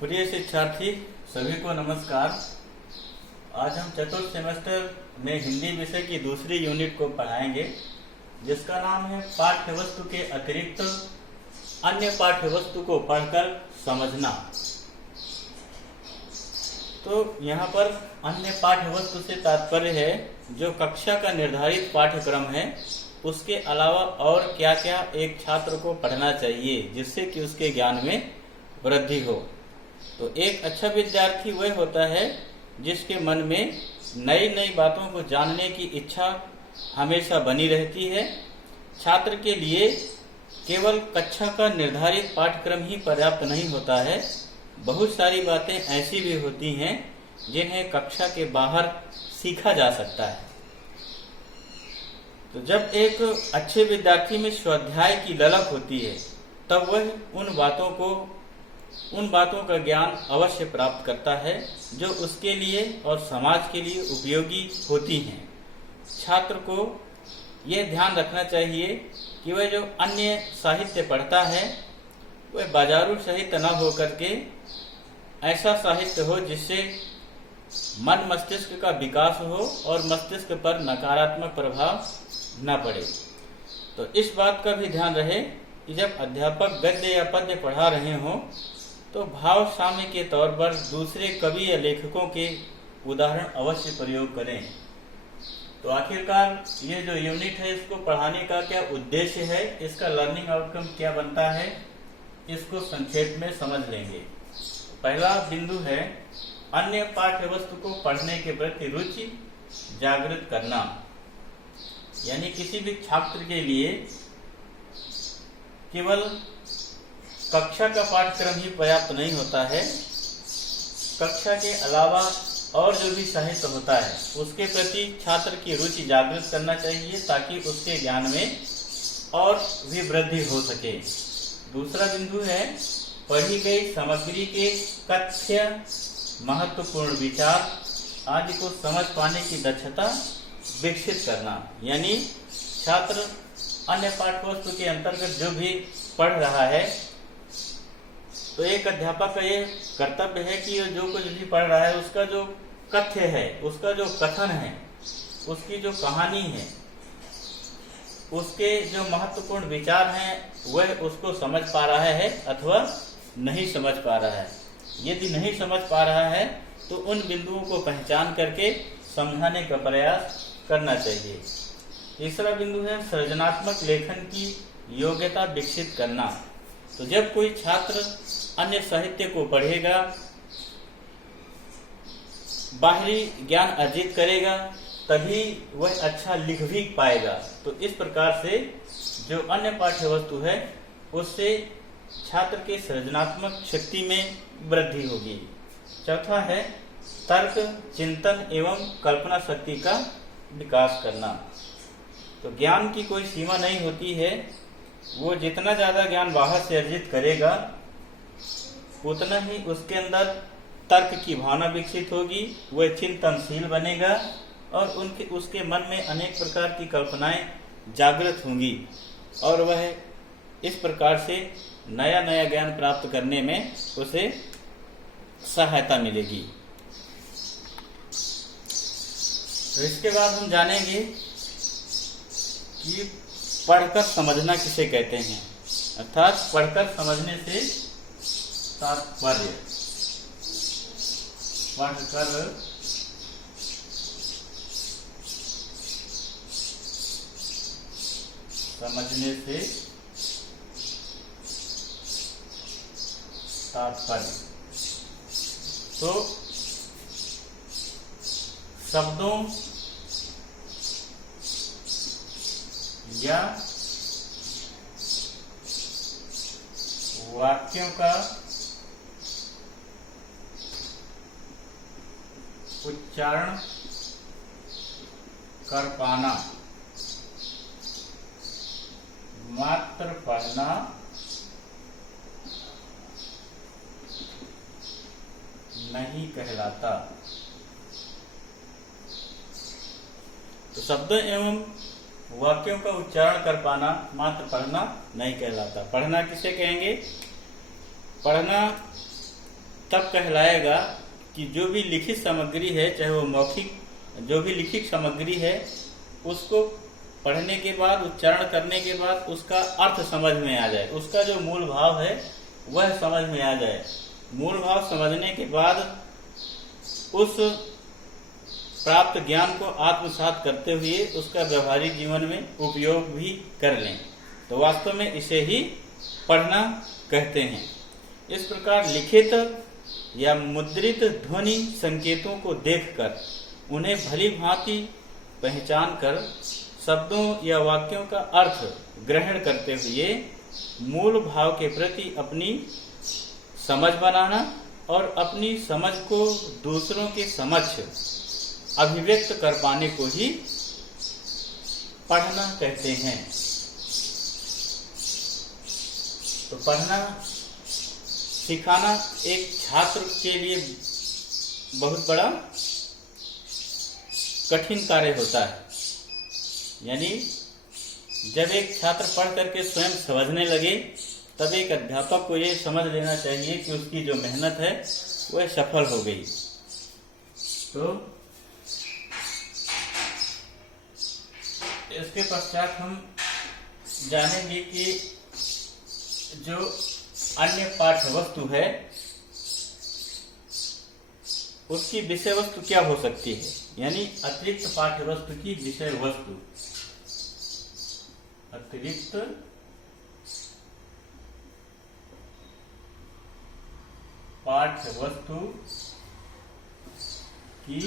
प्रिय शिक्षार्थी सभी को नमस्कार। आज हम चतुर्थ सेमेस्टर में हिंदी विषय की दूसरी यूनिट को पढ़ाएंगे, जिसका नाम है पाठ्य वस्तु के अतिरिक्त अन्य पाठ्य वस्तु को पढ़कर समझना। तो यहाँ पर अन्य पाठ्य वस्तु से तात्पर्य है जो कक्षा का निर्धारित पाठ्यक्रम है, उसके अलावा और क्या क्या एक छात्र को पढ़ना चाहिए जिससे कि उसके ज्ञान में वृद्धि हो। तो एक अच्छा विद्यार्थी वह होता है जिसके मन में नई नई बातों को जानने की इच्छा हमेशा बनी रहती है। छात्र के लिए केवल कक्षा का निर्धारित पाठ्यक्रम ही पर्याप्त नहीं होता है, बहुत सारी बातें ऐसी भी होती हैं जिन्हें कक्षा के बाहर सीखा जा सकता है। तो जब एक अच्छे विद्यार्थी में स्वाध्याय की ललक होती है तब वह उन बातों का ज्ञान अवश्य प्राप्त करता है जो उसके लिए और समाज के लिए उपयोगी होती हैं। छात्र को यह ध्यान रखना चाहिए कि वह जो अन्य साहित्य पढ़ता है वह बाजारू साहित्य न हो करके ऐसा साहित्य हो जिससे मन मस्तिष्क का विकास हो और मस्तिष्क पर नकारात्मक प्रभाव न पड़े। तो इस बात का भी ध्यान रहे कि जब अध्यापक गद्य या पद्य पढ़ा रहे हों तो भाव साम्य के तौर पर दूसरे कवि या लेखकों के उदाहरण अवश्य प्रयोग करें। तो आखिरकार ये जो यूनिट है इसको पढ़ाने का क्या उद्देश्य है, इसका लर्निंग आउटकम क्या बनता है, इसको संक्षेप में समझ लेंगे। पहला बिंदु है अन्य पाठ्य वस्तु को पढ़ने के प्रति रुचि जागृत करना। यानी किसी भी छात्र के लिए केवल कक्षा का पाठ्यक्रम ही पर्याप्त नहीं होता है, कक्षा के अलावा और जो भी साहित्य होता है उसके प्रति छात्र की रुचि जागृत करना चाहिए ताकि उसके ज्ञान में और भी वृद्धि हो सके। दूसरा बिंदु है पढ़ी गई सामग्री के तथ्य, महत्वपूर्ण विचार आदि को समझ पाने की दक्षता विकसित करना। यानी छात्र अन्य पाठ्यवस्तु के अंतर्गत जो भी पढ़ रहा है तो एक अध्यापक का ये कर्तव्य है कि जो कुछ भी पढ़ रहा है उसका जो कथ्य है, उसका जो कथन है, उसकी जो कहानी है, उसके जो महत्वपूर्ण विचार हैं वह उसको समझ पा रहा है अथवा नहीं समझ पा रहा है। यदि नहीं समझ पा रहा है तो उन बिंदुओं को पहचान करके समझाने का प्रयास करना चाहिए। तीसरा बिंदु है सृजनात्मक लेखन की योग्यता विकसित करना। तो जब कोई छात्र अन्य साहित्य को पढ़ेगा, बाहरी ज्ञान अर्जित करेगा, तभी वह अच्छा लिख भी पाएगा। तो इस प्रकार से जो अन्य पाठ्य वस्तु है उससे छात्र के सृजनात्मक शक्ति में वृद्धि होगी। चौथा है तर्क, चिंतन एवं कल्पना शक्ति का विकास करना। तो ज्ञान की कोई सीमा नहीं होती है, वो जितना ज्यादा ज्ञान बाहर से अर्जित करेगा उतना ही उसके अंदर तर्क की भावना विकसित होगी, वह चिंतनशील बनेगा और उसके मन में अनेक प्रकार की कल्पनाएं जागृत होंगी और वह इस प्रकार से नया नया ज्ञान प्राप्त करने में उसे सहायता मिलेगी। तो इसके बाद हम जानेंगे कि पढ़कर समझना किसे कहते हैं, अर्थात पढ़कर समझने से तात्पर्य पढ़कर समझने से तात्पर्य। तो शब्दों या वाक्यों का उच्चारण कर पाना, मात्र पढ़ना नहीं कहलाता। तो शब्द एवं वाक्यों का उच्चारण कर पाना मात्र पढ़ना नहीं कहलाता। पढ़ना किसे कहेंगे? पढ़ना तब कहलाएगा कि जो भी लिखित सामग्री है, चाहे वो मौखिक, जो भी लिखित सामग्री है, उसको पढ़ने के बाद, उच्चारण करने के बाद उसका अर्थ समझ में आ जाए, उसका जो मूल भाव है वह समझ में आ जाए। मूल भाव समझने के बाद उस प्राप्त ज्ञान को आत्मसात करते हुए उसका व्यवहारिक जीवन में उपयोग भी कर लें, तो वास्तव में इसे ही पढ़ना कहते हैं। इस प्रकार लिखित या मुद्रित ध्वनि संकेतों को देखकर उन्हें भली भांति पहचान कर शब्दों या वाक्यों का अर्थ ग्रहण करते हुए मूल भाव के प्रति अपनी समझ बनाना और अपनी समझ को दूसरों के समक्ष अभिव्यक्त कर पाने को ही पढ़ना कहते हैं। तो पढ़ना सिखाना एक छात्र के लिए बहुत बड़ा कठिन कार्य होता है। यानी जब एक छात्र पढ़ करके स्वयं समझने लगे, तब एक अध्यापक को ये समझ लेना चाहिए कि उसकी जो मेहनत है वह सफल हो गई। तो इसके पश्चात हम जानेंगे कि जो अन्य पाठ्य वस्तु है उसकी विषय वस्तु क्या हो सकती है, यानी अतिरिक्त पाठ्य वस्तु की विषय वस्तु। अतिरिक्त पाठ्य वस्तु की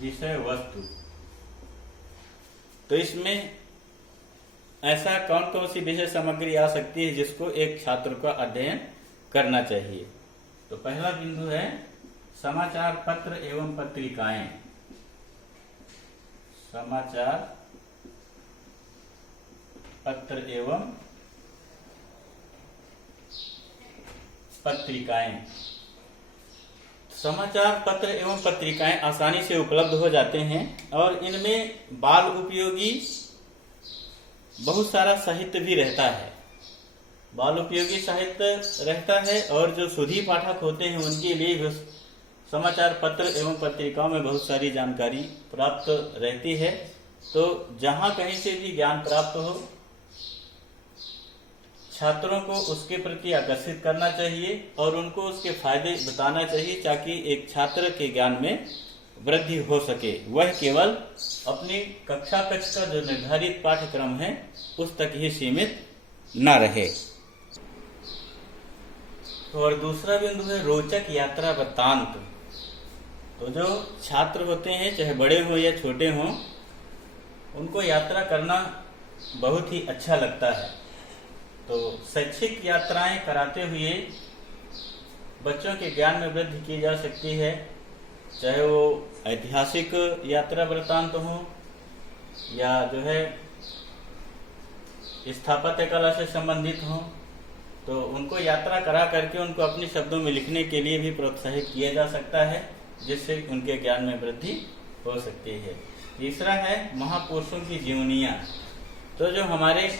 विषय वस्तु। तो इसमें ऐसा कौन कौन सी विषय सामग्री आ सकती है जिसको एक छात्र का अध्ययन करना चाहिए। तो पहला बिंदु है समाचार पत्र एवं पत्रिकाएं। समाचार पत्र एवं पत्रिकाएं। समाचार पत्र एवं पत्रिकाएं आसानी से उपलब्ध हो जाते हैं और इनमें बाल उपयोगी बहुत सारा साहित्य भी रहता है। बाल उपयोगी साहित्य रहता है और जो सुधी पाठक होते हैं उनके लिए भी समाचार पत्र एवं पत्रिकाओं में बहुत सारी जानकारी प्राप्त रहती है। तो जहाँ कहीं से भी ज्ञान प्राप्त हो, छात्रों को उसके प्रति आकर्षित करना चाहिए और उनको उसके फायदे बताना चाहिए, ताकि एक छात्र के ज्ञान में वृद्धि हो सके। वह केवल अपनी कक्षा कक्ष का जो निर्धारित पाठ्यक्रम है उस तक ही सीमित न रहे। और दूसरा बिंदु है रोचक यात्रा वृत्तांत। तो जो छात्र होते हैं, चाहे बड़े हो या छोटे हों, उनको यात्रा करना बहुत ही अच्छा लगता है। तो शैक्षिक यात्राएं कराते हुए बच्चों के ज्ञान में वृद्धि की जा सकती है, चाहे वो ऐतिहासिक यात्रा वृत्तांत हो या जो है स्थापत्य कला से संबंधित हो। तो उनको यात्रा करा करके उनको अपने शब्दों में लिखने के लिए भी प्रोत्साहित किया जा सकता है, जिससे उनके ज्ञान में वृद्धि हो सकती है। तीसरा है महापुरुषों की जीवनियाँ। तो जो हमारे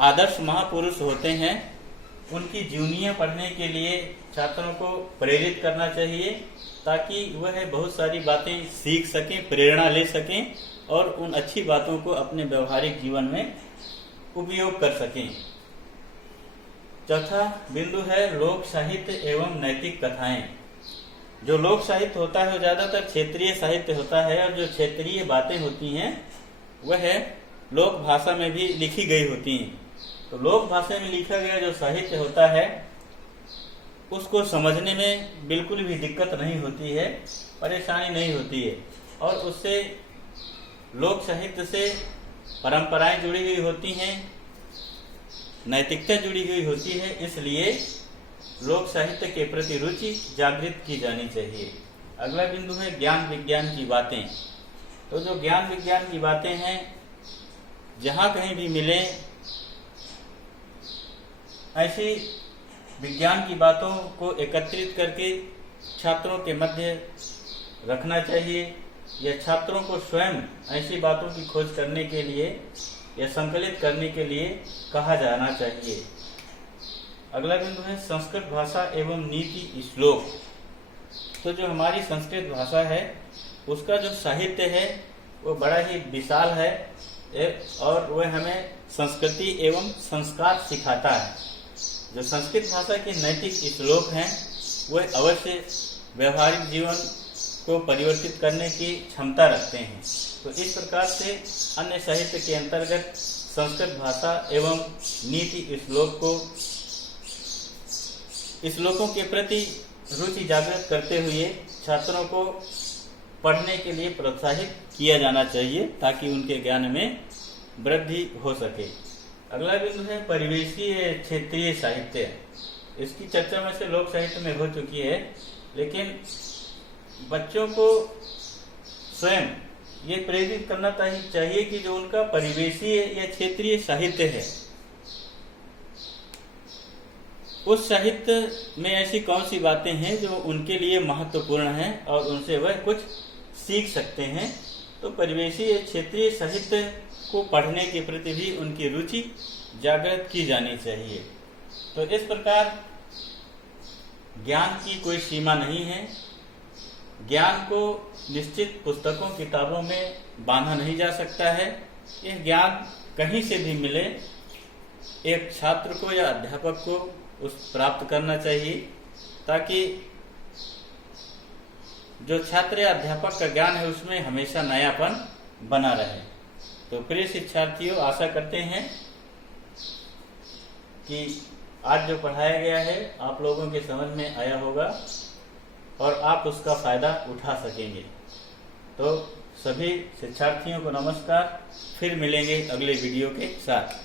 आदर्श महापुरुष होते हैं उनकी जीवनियाँ पढ़ने के लिए छात्रों को प्रेरित करना चाहिए, ताकि वह बहुत सारी बातें सीख सकें, प्रेरणा ले सकें और उन अच्छी बातों को अपने व्यवहारिक जीवन में उपयोग कर सकें। चौथा बिंदु है लोक साहित्य एवं नैतिक कथाएं। जो लोक साहित्य होता है वो ज्यादातर क्षेत्रीय साहित्य होता है और जो क्षेत्रीय बातें होती हैं वह लोक भाषा में भी लिखी गई होती हैं। तो लोक भाषा में लिखा गया जो साहित्य होता है उसको समझने में बिल्कुल भी दिक्कत नहीं होती है, परेशानी नहीं होती है और उससे लोक साहित्य से परंपराएं जुड़ी हुई होती हैं, नैतिकता जुड़ी हुई होती है। इसलिए लोक साहित्य के प्रति रुचि जागृत की जानी चाहिए। अगला बिंदु है ज्ञान विज्ञान की बातें। तो जो ज्ञान विज्ञान की बातें हैं, जहाँ कहीं भी मिले ऐसी विज्ञान की बातों को एकत्रित करके छात्रों के मध्य रखना चाहिए या छात्रों को स्वयं ऐसी बातों की खोज करने के लिए या संकलित करने के लिए कहा जाना चाहिए। अगला बिंदु है संस्कृत भाषा एवं नीति श्लोक। तो जो हमारी संस्कृत भाषा है उसका जो साहित्य है वो बड़ा ही विशाल है और वह हमें संस्कृति एवं संस्कार सिखाता है। जो संस्कृत भाषा के नैतिक श्लोक हैं वह अवश्य व्यवहारिक जीवन को परिवर्तित करने की क्षमता रखते हैं। तो इस प्रकार से अन्य साहित्य के अंतर्गत संस्कृत भाषा एवं नीति श्लोकों के प्रति रुचि जागृत करते हुए छात्रों को पढ़ने के लिए प्रोत्साहित किया जाना चाहिए ताकि उनके ज्ञान में वृद्धि हो सके। अगला बिंदु है परिवेशीय क्षेत्रीय साहित्य। इसकी चर्चा में से लोक साहित्य में हो चुकी है, लेकिन बच्चों को स्वयं ये प्रेरित करना चाहिए कि जो उनका परिवेशीय या क्षेत्रीय साहित्य है उस साहित्य में ऐसी कौन सी बातें हैं जो उनके लिए महत्वपूर्ण हैं और उनसे वह कुछ सीख सकते हैं। तो परिवेशीय क्षेत्रीय साहित्य को पढ़ने के प्रति भी उनकी रुचि जागृत की जानी चाहिए। तो इस प्रकार ज्ञान की कोई सीमा नहीं है। ज्ञान को निश्चित पुस्तकों किताबों में बांधा नहीं जा सकता है। यह ज्ञान कहीं से भी मिले, एक छात्र को या अध्यापक को उस प्राप्त करना चाहिए ताकि जो छात्र या अध्यापक का ज्ञान है उसमें हमेशा नयापन बना रहे। तो प्रिय शिक्षार्थियों, आशा करते हैं कि आज जो पढ़ाया गया है आप लोगों के समझ में आया होगा और आप उसका फायदा उठा सकेंगे। तो सभी शिक्षार्थियों को नमस्कार, फिर मिलेंगे अगले वीडियो के साथ।